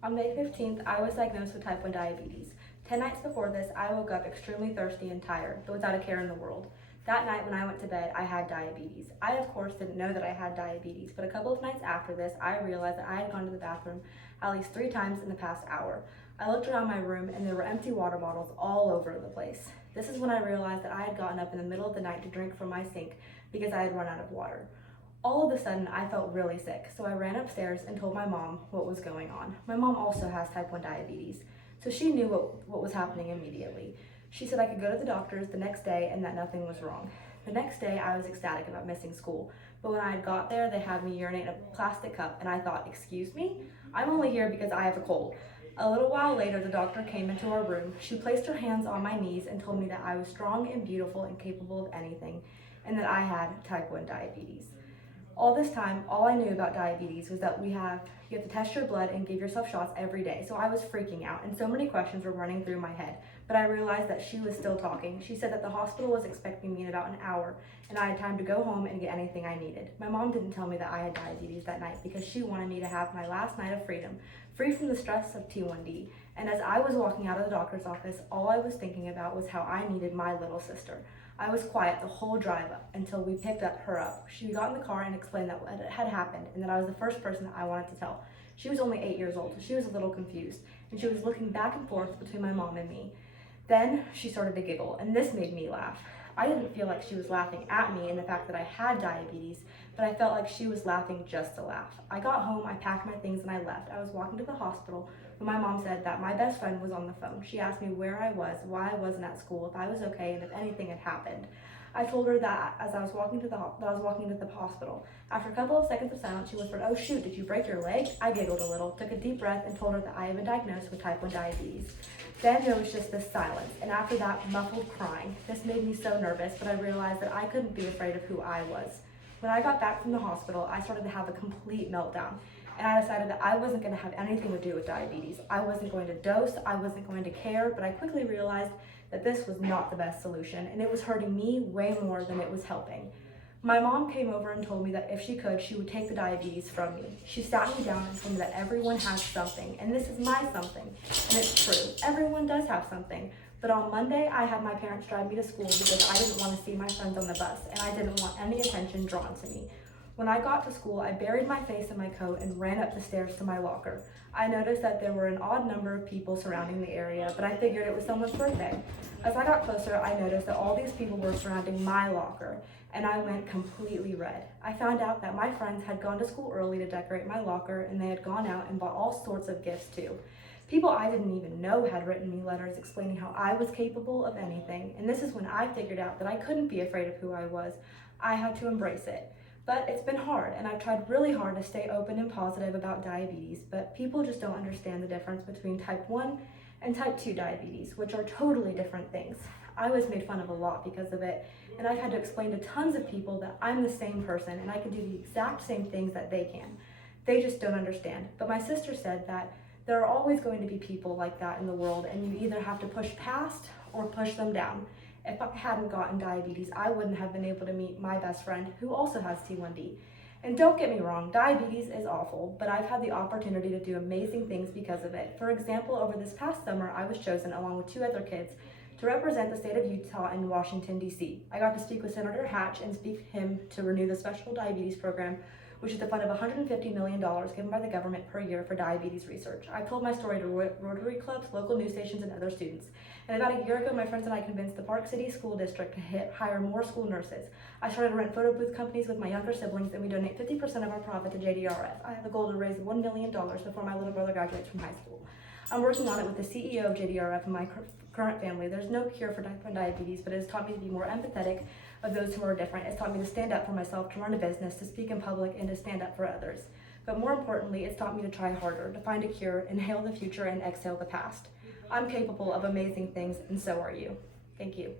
On May 15th, I was diagnosed with type 1 diabetes. 10 nights before this, I woke up extremely thirsty and tired, but without a care in the world. That night when I went to bed, I had diabetes. I, of course, didn't know that I had diabetes, but a couple of nights after this, I realized that I had gone to the bathroom at least 3 times in the past hour. I looked around my room and there were empty water bottles all over the place. This is when I realized that I had gotten up in the middle of the night to drink from my sink because I had run out of water. All of a sudden, I felt really sick, so I ran upstairs and told my mom what was going on. My mom also has type 1 diabetes, so she knew what was happening immediately. She said I could go to the doctors the next day and that nothing was wrong. The next day, I was ecstatic about missing school, but when I had got there, they had me urinate in a plastic cup, and I thought, excuse me? I'm only here because I have a cold. A little while later, the doctor came into our room. She placed her hands on my knees and told me that I was strong and beautiful and capable of anything, and that I had type 1 diabetes. All this time, all I knew about diabetes was that you have to test your blood and give yourself shots every day. So I was freaking out and so many questions were running through my head, but I realized that she was still talking. She said that the hospital was expecting me in about an hour and I had time to go home and get anything I needed. My mom didn't tell me that I had diabetes that night because she wanted me to have my last night of freedom, free from the stress of T1D. And as I was walking out of the doctor's office, all I was thinking about was how I needed my little sister. I was quiet the whole drive up until we picked her up. She got in the car and explained that what had happened and that I was the first person that I wanted to tell. She was only 8 years old, so she was a little confused, and she was looking back and forth between my mom and me. Then she started to giggle, and this made me laugh. I didn't feel like she was laughing at me and the fact that I had diabetes, but I felt like she was laughing just to laugh. I got home, I packed my things, and I left. I was walking to the hospital when my mom said that my best friend was on the phone. She asked me where I was, why I wasn't at school, if I was okay, and if anything had happened. I told her that as I was walking to the hospital. After a couple of seconds of silence, she whispered, "Oh shoot, did you break your leg?" I giggled a little, took a deep breath, and told her that I had been diagnosed with type 1 diabetes. Then there was just this silence, and after that, muffled crying. This made me so nervous, but I realized that I couldn't be afraid of who I was. When I got back from the hospital, I started to have a complete meltdown, and I decided that I wasn't going to have anything to do with diabetes. I wasn't going to dose, I wasn't going to care, but I quickly realized that this was not the best solution, and it was hurting me way more than it was helping. My mom came over and told me that if she could, she would take the diabetes from me. She sat me down and told me that everyone has something, and this is my something, and it's true. Everyone does have something, but on Monday, I had my parents drive me to school because I didn't want to see my friends on the bus, and I didn't want any attention drawn to me. When I got to school, I buried my face in my coat and ran up the stairs to my locker. I noticed that there were an odd number of people surrounding the area, but I figured it was someone's birthday. As I got closer, I noticed that all these people were surrounding my locker, and I went completely red. I found out that my friends had gone to school early to decorate my locker, and they had gone out and bought all sorts of gifts too. People I didn't even know had written me letters explaining how I was capable of anything, and this is when I figured out that I couldn't be afraid of who I was. I had to embrace it. But it's been hard, and I've tried really hard to stay open and positive about diabetes, but people just don't understand the difference between type 1 and type 2 diabetes, which are totally different things. I was made fun of a lot because of it, and I've had to explain to tons of people that I'm the same person and I can do the exact same things that they can. They just don't understand. But my sister said that there are always going to be people like that in the world, and you either have to push past or push them down. If I hadn't gotten diabetes, I wouldn't have been able to meet my best friend who also has T1D. And don't get me wrong, diabetes is awful, but I've had the opportunity to do amazing things because of it. For example, over this past summer, I was chosen along with 2 other kids to represent the state of Utah in Washington, D.C. I got to speak with Senator Hatch and speak to him to renew the special diabetes program, which is the fund of $150 million given by the government per year for diabetes research. I told my story to Rotary clubs, local news stations, and other students. And about a year ago, my friends and I convinced the Park City School District to hire more school nurses. I started to rent photo booth companies with my younger siblings, and we donate 50% of our profit to JDRF. I have the goal to raise $1 million before my little brother graduates from high school. I'm working on it with the CEO of JDRF and my current family. There's no cure for type 1 diabetes, but it has taught me to be more empathetic of those who are different. It's taught me to stand up for myself, to run a business, to speak in public, and to stand up for others. But more importantly, it's taught me to try harder, to find a cure, inhale the future, and exhale the past. I'm capable of amazing things, and so are you. Thank you.